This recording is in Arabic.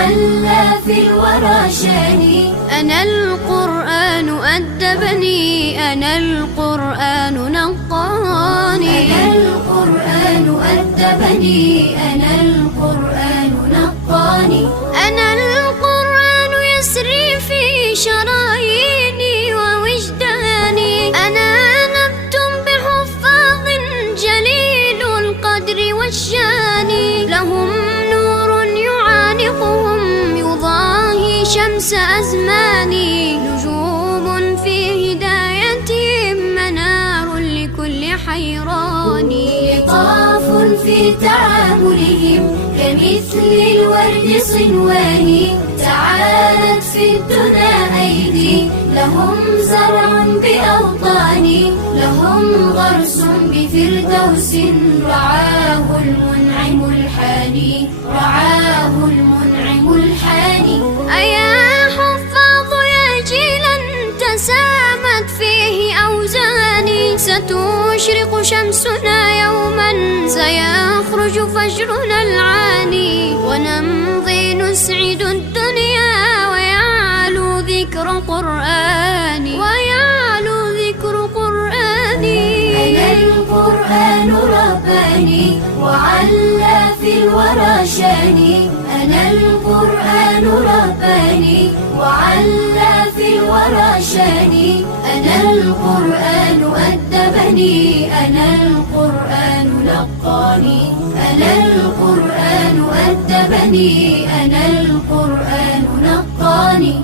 وعلى في الورى شاني. أنا القرآن أدبني، أنا القرآن نقاني. أنا القرآن أدبني، أنا القرآن نقاني. أنا القرآن يسري في شراييني ووجداني. أنا نبت بحفاظ جليل القدر والشان، لهم نور يعانقهم يضاهي شمس أزماني. نجوم في هدايتهم منار لكل حيران. لطاف في تعاملهم كمثل الورد صنوان. تعالت في الدنا أيدي لهم زرع بأوطاني. لهم غرس بفردوس رعاه المنعم الحاني، رعاه المنعم الحاني. أيا حفاظ يا جيلا تسامت فيه أوزاني. ستشرق شمسنا يوما سيخرج فجرنا العاني. ونمضي نسعد الدنيا ويعلو ذكر قرآني، ويعلو ذكر قرآني. أنا القرآن رباني وعلى في الورى شاني. أنا القرآن رباني وعلى في الورى شاني. أنا القرآن أدبني، أنا القرآن نقاني. أنا القرآن أدبني، أنا القرآن نقاني.